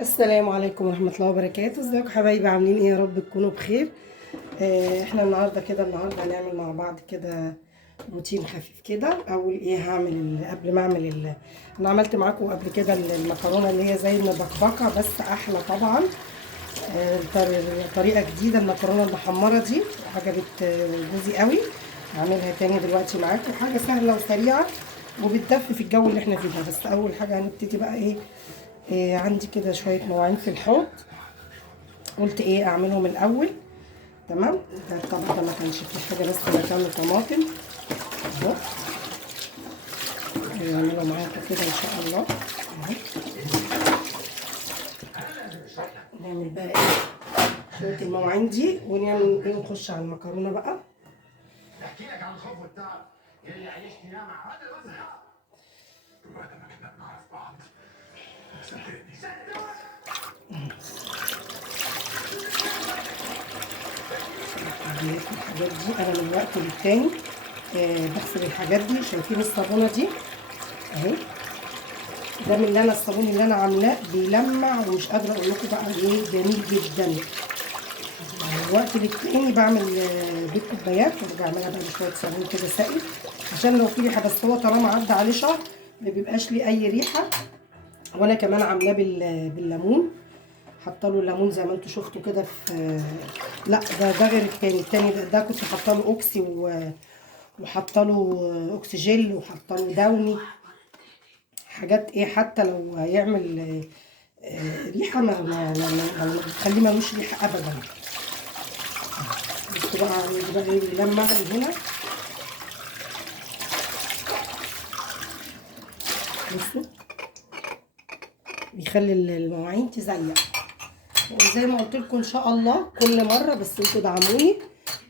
السلام عليكم ورحمة الله وبركاته. ازيكم حبايبي؟ عاملين ايه؟ يا رب تكونوا بخير. احنا النهارده هنعمل مع بعض كده روتين خفيف كده. اول ايه هعمل قبل ما اعمل انا عملت معاكم قبل كده المكرونه اللي هي زي المبكبكه بس احلى طبعا. طريقه جديده، المكرونه المحمره دي عجبت جوزي قوي. هعملها تاني دلوقتي معاكم، حاجه سهله وسريعه وبتدفي في الجو اللي احنا فيه ده. بس اول حاجه هنبتدي بقى عندي كده شويه مواعين في الحوض، قلت اعملهم الاول. تمام. ده الطبق ده ما كانش فيه حاجه، بس مكانه طماطم اهو. نعمله معاكم كده ان شاء الله اهو. نعمل بقى شويه المواعين دي ونعمل نخش على المكرونه بقى. احكي لك عن الخوف والتعب اللي عيشتني مع هذا الوزع. بعد ما كنا نعرف بعض الحاجات دي انا من وقت للتاني بغسل الحاجات دي. شايفين الصابونه دي اهي؟ ده من الصابون اللي انا عاملاه بيلمع، ومش قادره اقول لكم بقى جميل جدا. من وقت للتاني بعمل بيت كوبايات، وبعملها بقى بشويه صابون كده سائل عشان لو في ريحه، بس هو طالما عدى عليه شهر ما بيبقاش ليه اي ريحه. وانا كمان عاملاه بالليمون، حاطه له الليمون زي ما انتم شفتوا كده في لا ده غير التاني ده كنت حاطه له اوكسي وحاطه له اوكسجيل وحاطه له داوني، حاجات حتى لو هيعمل ريحه ما بتخليه ملوش ريحه ابدا. بصوا بقى عامل بقى بيلمع لي هنا. بصوا بيخلي المواعين تزيق. وزي ما قلت لكم ان شاء الله كل مره، بس انتوا دعموني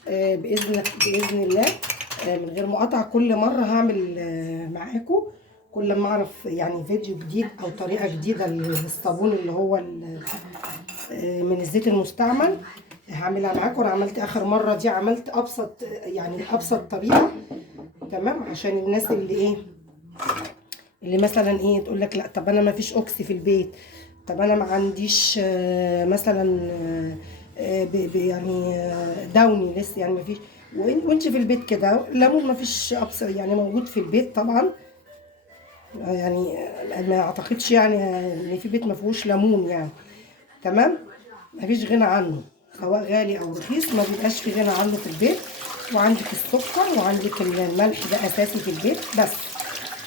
باذن الله من غير مقاطعه. كل مره هعمل معاكم كل ما اعرف يعني فيديو جديد او طريقه جديده للصابون اللي هو من الزيت المستعمل هعملها معاكم. انا عملت اخر مره دي عملت ابسط طريقه. تمام. عشان الناس اللي مثلا تقول لك لا طب انا ما فيش اوكسي في البيت، طب انا ما عنديش مثلا يعني داوني لسه يعني ما فيش، وانت في البيت كده ليمون ما فيش ابسط يعني موجود في البيت طبعا. يعني ما اعتقدش يعني ان في بيت ما فيهوش ليمون يعني. تمام. ما فيش غنى عنه، سواء غالي او رخيص ما بيبقاش في غنى عنه في البيت. وعندك السكر وعندك الملح ده اساسي في البيت. بس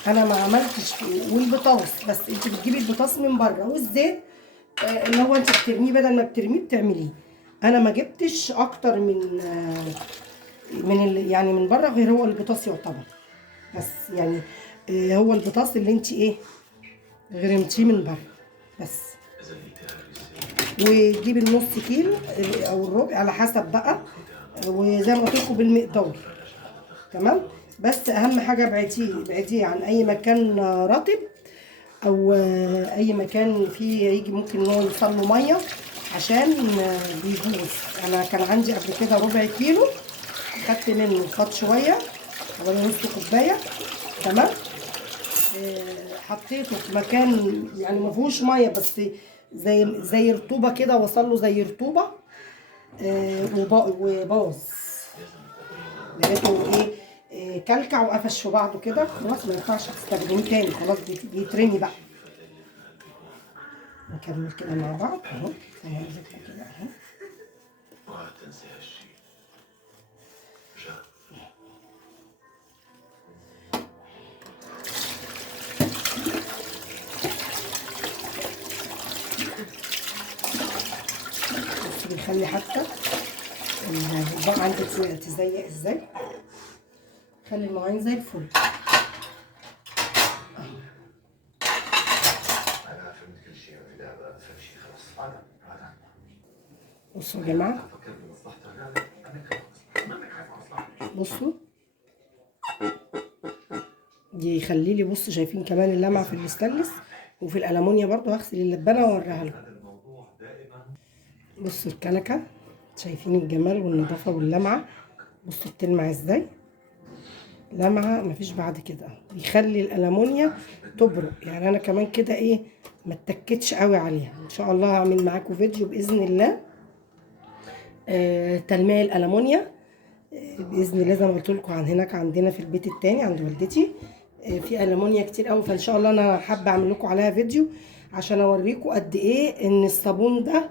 انا ما عملتش والبطاطس، بس انت بتجيبي البطاطس من بره، والزيت اللي هو انت بترميه بدل ما بترميه بتعمليه. انا ما جبتش اكتر يعني من بره غير هو البطاطس يعتبر. بس يعني هو البطاطس اللي انت غرمتيه من بره بس. وتجيبي النص كيلو او الربع على حسب بقى، وزي ما قلت لكم بالمقدار. تمام. بس اهم حاجه ابعديه عن اي مكان رطب، او اي مكان فيه يجي ممكن ان هو يوصل له ميه عشان بيبوظ. انا كان عندي قبل كده ربع كيلو، خدت منه فات شويه حوالي نص كوبايه. تمام. حطيته في مكان يعني ما فيهوش ميه، بس زي رطوبه كده، وصل له زي رطوبه وباظ. لقيته كلكع وقفش في بعضه كده، خلاص ما ينفعش تستخدميه تاني، خلاص بيترمي بقى. نكمل كده مع بعض اهو زي ما قلت كده اهو. ما تنساش بس بيخلي حتى الأطباق عندك تزيق ازاي. خلي المواعين زي الفل. بصوا يا جماعه، بصوا دي يخلي لي، بصوا شايفين كمان اللمعه في الاستانلس وفي الالمونيا برضو. هغسل اللبانه واوريها لكم. بصوا الكنكه، شايفين الجمال والنظافه واللمعه. بصوا بتلمع ازاي، لمعه مفيش بعد كده. بيخلي الالمونيا تبرق. يعني انا كمان كده ما اتكتش قوي عليها. ان شاء الله هعمل معاكم فيديو باذن الله تلميع الالمونيا باذن الله، زي ما قلت لكم. عن هناك عندنا في البيت التاني عند والدتي في المونيا كتير قوي، فان شاء الله انا حابه اعمل لكم عليها فيديو عشان اوريكم قد ايه ان الصابون ده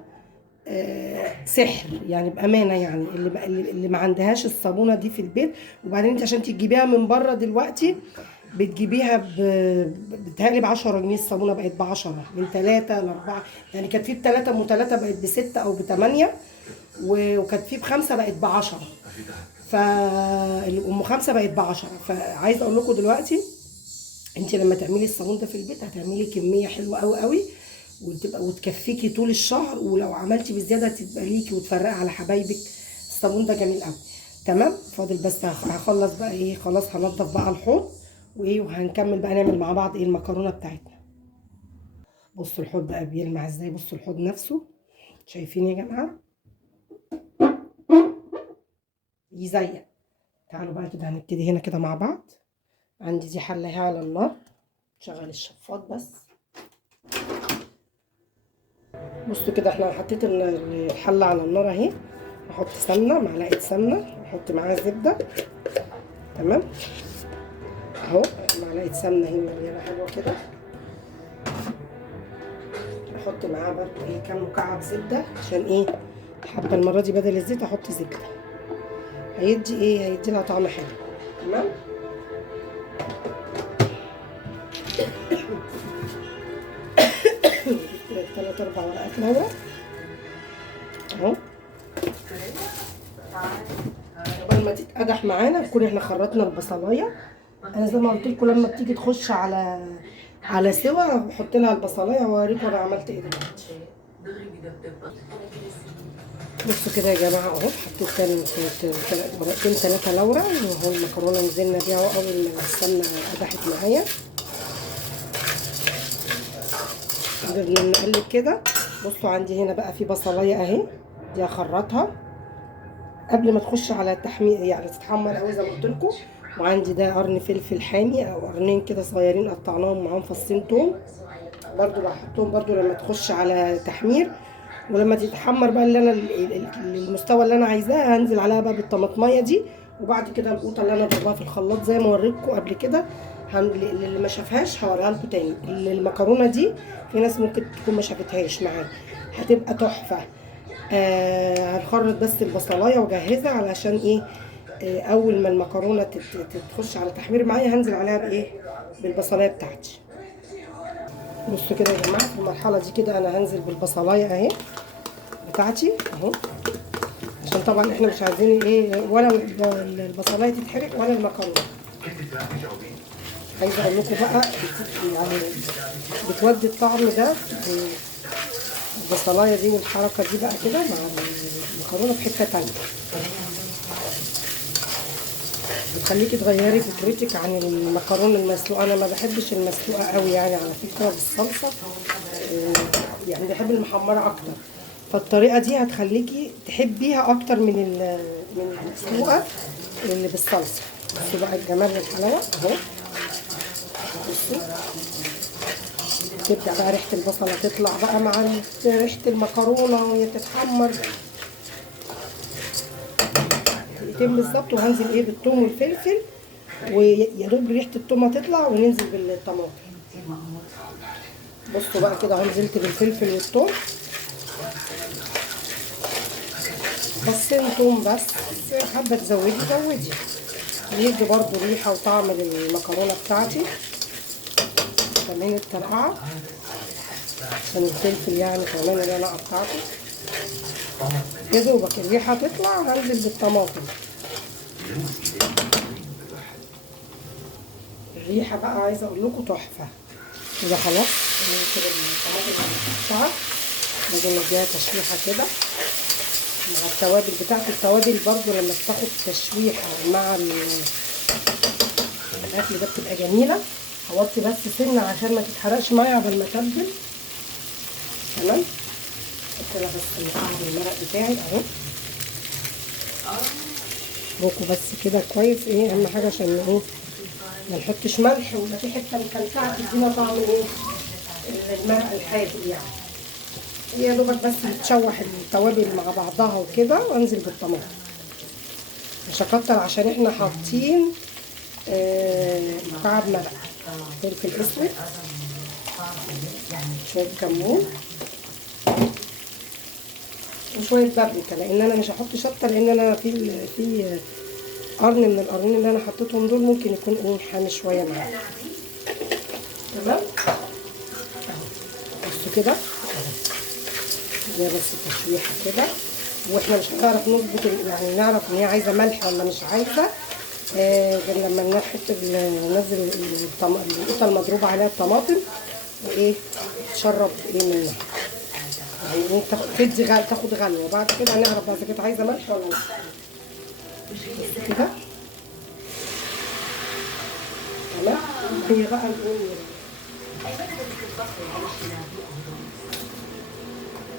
سحر يعني، بامانه يعني. اللي ما عندهاش الصابونه دي في البيت، وبعدين انت عشان تجيبيها من بره دلوقتي بتجيبيها بتهيألي ب 10 جنيه. الصابونه بقت ب 10، من 3 ل 4 يعني. كانت في ب 3 ام 3 بقت ب 6 او ب 8، وكانت في ب5 بقت ب 10. فالام 5 بقت ب 10. فعايزه اقول لكم دلوقتي انت لما تعملي الصابون ده في البيت هتعملي كميه حلوه قوي قوي، وتكفيكي طول الشهر. ولو عملتي بزياده تبقى ليكي وتفرقي على حبايبك. الصابون ده جميل قوي. تمام. فاضل بس هخلص بقى ايه، خلاص هنضف بقى الحوض وايه، وهنكمل بقى نعمل مع بعض ايه المكرونه بتاعتنا. بصوا الحوض بقى بيلمع ازاي، بصوا الحوض نفسه، شايفين يا جماعه؟ يزيق. تعالوا بقى كده هنبتدي هنا كده مع بعض. عندي دي حله اهي على النار، شغل الشفاط بس. بصوا كده احنا حطيت الحله على النار اهي. احط سمنه، معلقه سمنه، احط معاها زبده. تمام اهو، معلقه سمنه اهي مليانه حلوه كده. احط معاها برضو ايه كام مكعب زبده، عشان ايه حابه المره دي بدل الزيت احط زبده. هيدي ايه، هيدي لها طعم حلو. تمام. جبت 3 4 ورقات لورا اهو. قبل ما تتقدح معانا نكون احنا خرطنا البصلايه. انا زي ما قلت لكم لما بتيجي تخش على سوا بحط لها البصلايه واوريكم انا عملت ايه دلوقتي. بصوا كده يا جماعه اهو، حطيت ورقتين 3 لورا، وهو المكرونه نزلنا بيها اهو. اول ما السمنه قدحت معايا قدرنا نقلب كده. بصوا عندي هنا بقى في بصلايه اهي، دي هخرطها قبل ما تخش على التحمير يعني تتحمر قوي زي ما قلت لكم. وعندي ده قرن فلفل حامي او قرنين كده صغيرين قطعناهم، معاهم فصين توم برضو بحطهم برضو لما تخش على تحمير. ولما تتحمر بقى اللي انا المستوى اللي انا عايزاه هنزل عليها بقى بالطماطميه دي. وبعد كده القوطه اللي انا ضربها في الخلاط زي ما وريتكم قبل كده، اللي ما شافهاش هوريها لكم تاني. المكرونه دي في ناس ممكن تكون ما شافتهاش معايا، هتبقى تحفه. هنخرط بس البصلايه واجهزها علشان ايه، اول ما المكرونه تخش على تحمير معايا هنزل عليها بايه، بالبصلايه بتاعتي. بصوا كده يا جماعه، في المرحله دي كده انا هنزل بالبصلايه اهي بتاعتي اهو، عشان طبعا احنا مش عايزين ايه ولا البصلايه تتحرق ولا المكرونه. عايزه اقول لكم بقى يعني بتودي الطعم ده البصلايه دي والحركه دي بقى كده مع المكرونه في حته تانيه، بتخليكي تغيري فكرتك عن المكرونه المسلوقه. انا ما بحبش المسلوقه قوي يعني على فكره بالصلصه، يعني بحب المحمره اكتر. فالطريقه دي هتخليكي تحبيها اكتر من المسلوقه اللي بالصلصه. بصوا بقى الجمال والحلاوه اهو. بصوا تبدا بقى ريحه البصله تطلع بقى مع ريحه المكرونه وهي تتحمر دقيقتين بالظبط. وهنزل ايه بالثوم والفلفل، ويا دوب ريحه الثومه تطلع وننزل بالطماطم. بصوا بقى كده اهو، نزلت بالفلفل والثوم، فصين ثوم بس، حابه تزودي زودي، يدي برضو ريحه وطعم للمكرونه بتاعتي. كمان الترقعه عشان الفلفل يعني كمان اللي انا قطعته. يا دوبك الريحه تطلع هنزل بالطماطم. الريحه بقى عايزه اقول لكم تحفه كده. خلاص كده الطماطم بتاعتها لازم نديها تشويحه كده مع التوابل بتاعت التوابل برضو. لما تاخد تشويحه مع الاكل ده بتبقى جميله. هوطي بس سنه عشان ما تتحرقش معايا قبل ما اتبل. تمام. حط لها بس المرق بتاعي اهو، روكو بس كده كويس. ايه اهم حاجه عشان ايه ما نحطش ملح ولا في حته مكلكعه تدينا طعم ايه الماء الحادق يعني. يا دوبك بس بتشوح التوابل مع بعضها وكده، وانزل بالطماطم مش هكتر عشان احنا حاطين مكعب مرق، فلفل اسود، شويه كمون وشويه بابريكا، لان انا مش هحط شطه، لان انا في قرن من القرنين اللي انا حطيتهم دول ممكن يكون ايه حامي شويه معايا. تمام بصوا كده هي بس تشويحه كده، واحنا مش هنعرف نظبط يعني نعرف ان هي عايزه ملح ولا مش عايزه غير لما ننزل القطه المضروبه عليها الطماطم وايه تشرب ايه منها، يعني تدي تاخد غلوه، وبعد كده هنعرف بقى اذا كانت عايزه ملح ولا لا. كده تمام. هي بقى نقول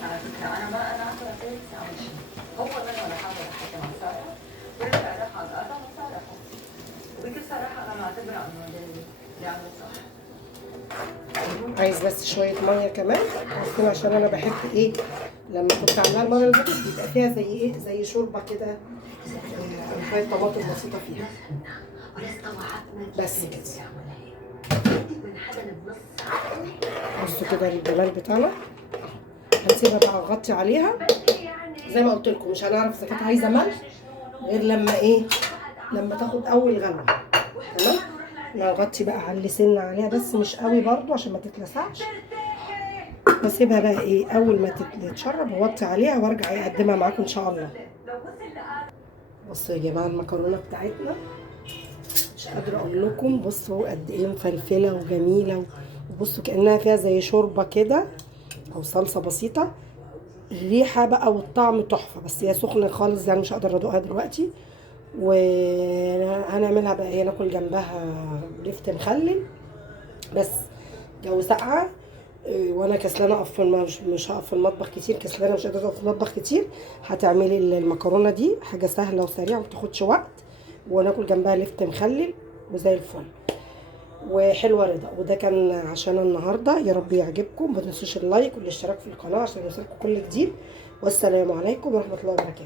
على فكرة أنا أعترفت أول شيء هو ولا حاجة حتى مع سارة ورجع رفع الأرض وصالحه، وبكل صراحة أنا معتبرة إنه اللي عمل صح. عايز بس شوية مية كمان عشان أنا بحب إيه لما كنت عاملاها المرة اللي فاتت بيبقى فيها زي إيه زي شوربة كده، شوية طماطم بسيطة فيها بس كده. بصوا كده الجمال بتاعنا. هنسيبها بقى نغطي عليها زي ما قلت لكم، مش هنعرف اذا كانت عايزه ملح غير لما ايه لما تاخد اول غلوه. تمام نغطي بقى على اللسان عليها بس مش قوي برضو عشان ما تتلسعش، واسيبها بقى ايه اول ما تتشرب اوطي عليها وارجع اقدمها معاكم ان شاء الله. بصوا يا جماعه المكرونه بتاعتنا مش قادره اقول لكم، بصوا قد ايه مفلفله وجميله، وبصوا كانها فيها زي شوربه كده او صلصه بسيطه. الريحه بقى والطعم تحفه، بس هي سخنه خالص يعني مش هقدر ادوقها دلوقتي. وهنعملها بقى هي ناكل جنبها لفت مخلل، بس جو ساقعه وانا كسلانه اقف مش هقف في المطبخ كتير، كسلانه مش قادره اقف في المطبخ كتير. هتعملي المكرونه دي حاجه سهله وسريعه ومتاخدش وقت، وناكل جنبها لفت مخلل وزي الفل وحلوه رضا. وده كان عشان النهارده، يا رب يعجبكم. ما تنسوش اللايك والاشتراك في القناه عشان يوصلكم كل جديد، والسلام عليكم ورحمه الله وبركاته.